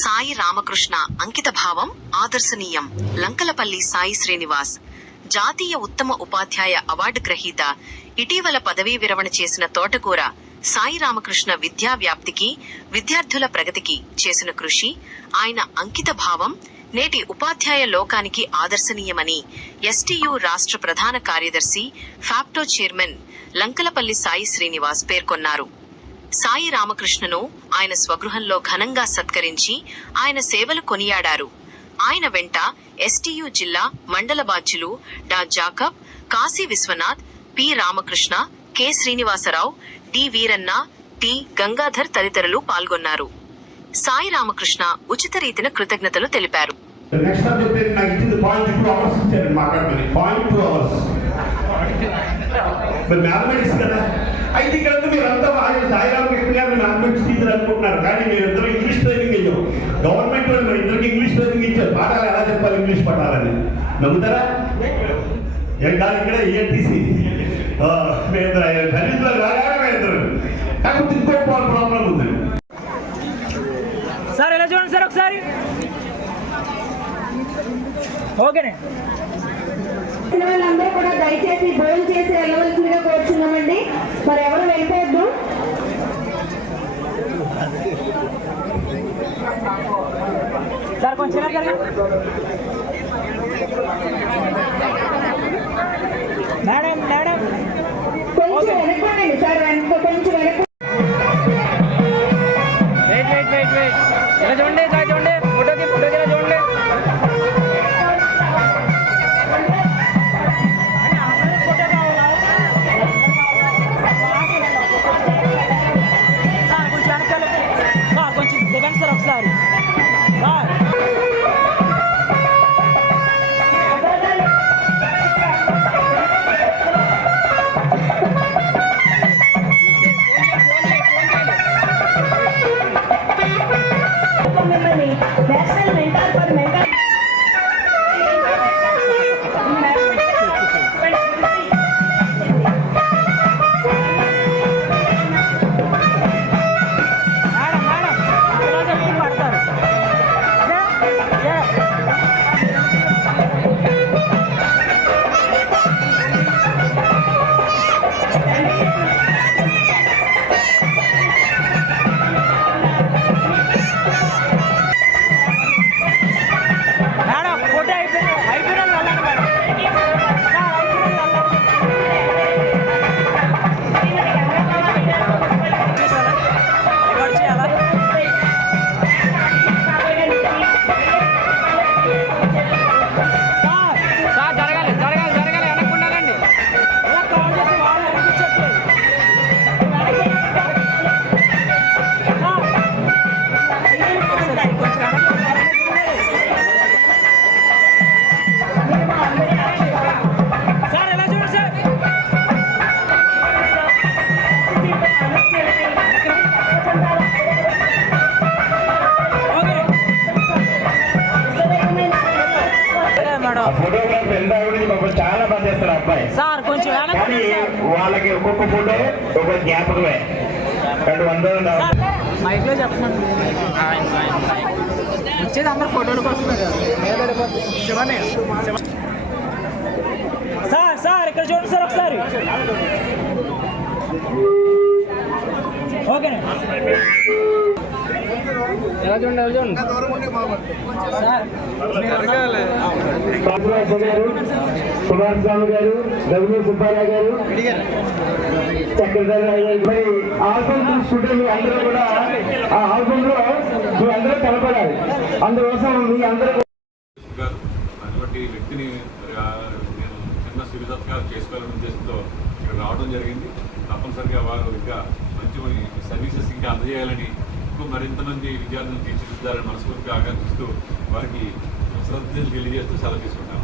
సాయి రామకృష్ణ అంకిత భావం ఆదర్శనీయం. లంకలపల్లి సాయి శ్రీనివాస్ జాతీయ ఉత్తమ ఉపాధ్యాయ అవార్డు గ్రహీత. ఇటీవల పదవీ విరమణ చేసిన తోటకూర సాయి రామకృష్ణ విద్యా వ్యాప్తికి, విద్యార్థుల ప్రగతికి చేసిన కృషి, ఆయన అంకిత భావం నేటి ఉపాధ్యాయ లోకానికి ఆదర్శనీయమని ఎస్టీయూ రాష్ట్ర ప్రధాన కార్యదర్శి, ఫ్యాప్టో చైర్మన్ లంకలపల్లి సాయి శ్రీనివాస్ పేర్కొన్నారు. సాయి రామకృష్ణను ఆయన స్వగృహంలో ఘనంగా సత్కరించి ఆయన సేవలు కొనియాడారు. ఆయన వెంట ఎస్టీయూ జిల్లా మండల బాధ్యులు డా Jacob, Kashi Vishwanath, P Ramakrishna, K Srinivasarao, D Veeranna, T Gangadhar తదితరులు పాల్గొన్నారు. సాయి రామకృష్ణ ఉచిత రీతిన కృతజ్ఞతలు తెలిపారు. అయితే ఇక్కడ మీరంతా సాయి రామకృష్ణ గారిని మ్యాథమెటిక్స్ టీచర్ అనుకుంటున్నారు, కానీ మీరిద్దరు ఇంగ్లీష్ ట్రైనింగ్ అయ్యాం. గవర్నమెంట్ వాళ్ళు మన ఇద్దరికి ఇంగ్లీష్ ట్రైనింగ్ ఇచ్చారు, పాఠాలు ఎలా చెప్పాలి, ఇంగ్లీష్ పాఠాలని. నమ్ముతారా? ఏం కాదు, ఇక్కడ ఏఎన్టీసీ సర్వీస్లో రాగానే ఇద్దరు. కాకపోతే ఇంకో ప్రాబ్లం ఉంది సార్. ఎలా చూడండి సార్ ఒకసారి. ఓకేనే. వాళ్ళందరూ కూడా దయచేసి భోజనం చేసి వెళ్ళవలసిందిగా కోరుచున్నామండి. మరి ఎవరు వెళ్ళిపోవద్దు. సార్ కొంచెం మేడం మేడం కొంచెం వెనక్కండి సార్, కొంచెం వెనక. ఇలా చూడండి, ఇలా చూడండి, ఫోటోకి ఇలా చూడండి. కొంచెం దిగండి సార్ ఒకసారి. National mentor for mentor photograph ఎంత చాలా బాగా చేస్తారు అబ్బాయి సార్. కొంచెం కానీ వాళ్ళకి ఒక్కొక్క ఫోటో ఒక్కొక్క జ్ఞాపకమే. మైక్ లో చెప్పండి. వచ్చేది అందరు ఫోటోలు కోసం సార్. సార్ ఇక్కడ చూడండి సార్ ఒకసారి. ఓకేనా? ఎలా చూడండి, ఎలా చూడండి సార్. కుమార్ స్వామి గారు, రఘు సుబ్బారావు గారు, చక్రధర్ మరి ఆల్బమ్ చూసుకుంటే మీ అందరూ కూడా ఆ ఆల్బమ్ లో మీ అందరూ కనపడాలి. అందుకోసం మీ అందరూ అటువంటి వ్యక్తిని నేను చిన్న సిరిసత్కారం చేసుకోవాలనే ఉద్దేశంతో ఇక్కడ రావడం జరిగింది. తప్పనిసరిగా వారు ఇంకా మంచి సర్వీసెస్ ఇంకా అందజేయాలని, మరింత మంది విద్యార్థులను తీర్చిదిద్దాలని మనస్ఫూర్తిగా ఆకాంక్షిస్తూ వారికి శ్రద్ధలు తెలియజేస్తూ సెలవు తీసుకుంటాను.